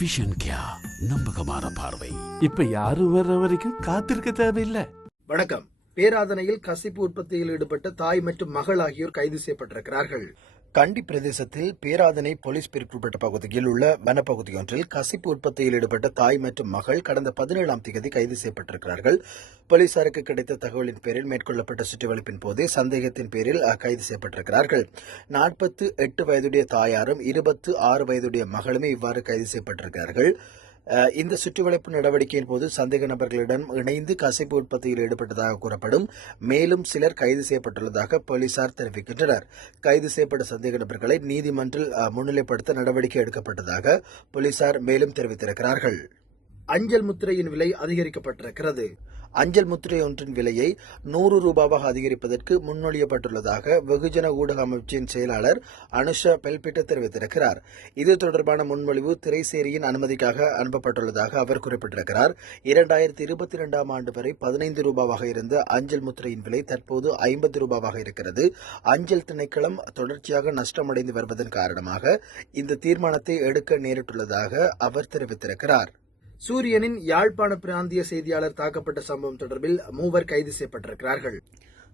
Vision கியா நம்பகமான பார்வை. இப்ப யாரும் வர்ற வரைக்கும் காத்திருக்க தேவையில்லை. வணக்கம். பேராதனையில் கசிப்பு உற்பத்தியில் ஈடுபட்ட தாய் மற்றும் மகள் ஆகியோர் கைது செய்யப்பட்டிருக்கிறார்கள். கண்டி பிரதேசத்தில் பேராதனை போலீஸ் பிரிவுக்குட்பட்ட பகுதியில் உள்ள வனப்பகுதி ஒன்றில் கசிப்பு உற்பத்தியில் ஈடுபட்ட தாய் மற்றும் மகள் கடந்த பதினேழாம் தேதி கைது செய்யப்பட்டிருக்கிறார்கள். போலீசாருக்கு கிடைத்த தகவலின் பேரில் மேற்கொள்ளப்பட்ட சுற்றுவளைப்பின் போது சந்தேகத்தின் பேரில் கைது செய்யப்பட்டிருக்கிறார்கள். நாற்பத்து எட்டு வயதுடைய தாயாரும் இருபத்து ஆறு வயதுடைய மகளுமே இவ்வாறு கைது செய்யப்பட்டிருக்கிறார்கள். இந்த சுற்றுவளைப்பு நடவடிக்கையின் போது சந்தேக நபர்களிடம் இணைந்து கசிப்பு உற்பத்தியில் ஈடுபட்டதாக கூறப்படும். மேலும் சிலர் கைது செய்யப்பட்டுள்ளதாக போலீசார் தெரிவிக்கின்றனர். கைது செய்யப்பட்ட சந்தேக நபர்களை நீதிமன்றில் முன்னிலைப்படுத்த நடவடிக்கை எடுக்கப்பட்டதாக போலீசார் மேலும் தெரிவித்திருக்கிறார்கள். அஞ்சல் முத்திரையின் விலை அதிகரிக்கப்பட்டிருக்கிறது. அஞ்சல் முத்திரை ஒன்றின் விலையை நூறு ரூபாவாக அதிகரிப்பதற்கு முன்மொழியப்பட்டுள்ளதாக வெகுஜன ஊடக அமைச்சின் செயலாளர் அனுஷா பெல்பிட்ட தெரிவித்திருக்கிறார். இது தொடர்பான முன்மொழிவு திரைசேரியின் அனுமதிக்காக அனுப்பப்பட்டுள்ளதாக அவர் குறிப்பிட்டிருக்கிறார். இரண்டாயிரத்தி இருபத்தி இரண்டாம் ஆண்டு வரை பதினைந்து ரூபாவாக இருந்த அஞ்சல் முத்திரையின் விலை தற்போது ஐம்பது ரூபாவாக இருக்கிறது. அஞ்சல் திணைக்களம் தொடர்ச்சியாக நஷ்டமடைந்து வருவதன் காரணமாக இந்த தீர்மானத்தை எடுக்க நேரிட்டுள்ளதாக அவர் தெரிவித்திருக்கிறார். சூரியனின் யாழ்ப்பாண பிராந்திய செய்தியாளர் தாக்கப்பட்ட சம்பவம் தொடர்பில் மூவர் கைது செய்யப்பட்டிருக்கிறார்கள்.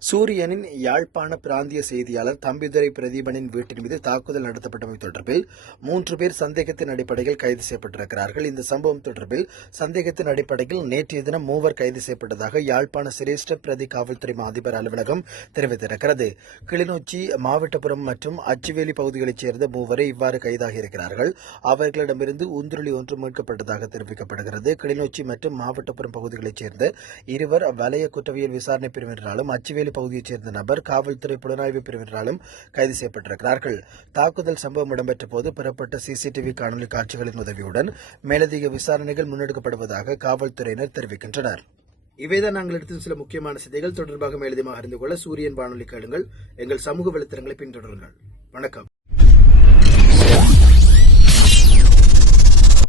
சூரியனின் யாழ்ப்பாண பிராந்திய செய்தியாளர் தம்பிதுரை பிரதீபனின் வீட்டின் மீது தாக்குதல் நடத்தப்பட்டமை தொடர்பில் மூன்று பேர் சந்தேகத்தின் அடிப்படையில் கைது செய்யப்பட்டிருக்கிறார்கள். இந்த சம்பவம் தொடர்பில் சந்தேகத்தின் அடிப்படையில் நேற்றைய தினம் மூவர் கைது செய்யப்பட்டதாக யாழ்ப்பாண சிரேஷ்ட பிரதி காவல்துறை அதிபர் அலுவலகம் தெரிவித்திருக்கிறது. கிளிநொச்சி மாவட்டபுரம் மற்றும் அச்சுவேலி பகுதிகளைச் சேர்ந்த மூவரை இவ்வாறு கைதாகியிருக்கிறார்கள். அவர்களிடமிருந்து உந்துருளி ஒன்று மீட்கப்பட்டதாக தெரிவிக்கப்படுகிறது. கிளிநொச்சி மற்றும் மாவட்டபுரம் பகுதிகளைச் சேர்ந்த இருவர் வலய குற்றவியல் விசாரணை பிரிவினராலும் அச்சுவேலி பகுதியைச் சேர்ந்த நபர் காவல்துறை புலனாய்வு பிரிவினராலும் கைது செய்யப்பட்டிருக்கிறார்கள். தாக்குதல் சம்பவம் இடம்பெற்ற போது பெறப்பட்ட சிசிடிவி காணொலி காட்சிகளின் உதவியுடன் மேலதிக விசாரணைகள் முன்னெடுக்கப்படுவதாக காவல்துறையினர் தெரிவிக்கின்றனர். இவைதான் நாங்கள் எடுத்த சில முக்கியமான செய்திகள். தொடர்பாக மேலதிகமாக அறிந்து கொள்ள சூரியன் வானொலி கேளுங்கள் எங்கள் சமூக வலைத்தளங்களை பின்தொடருங்கள். வணக்கம்.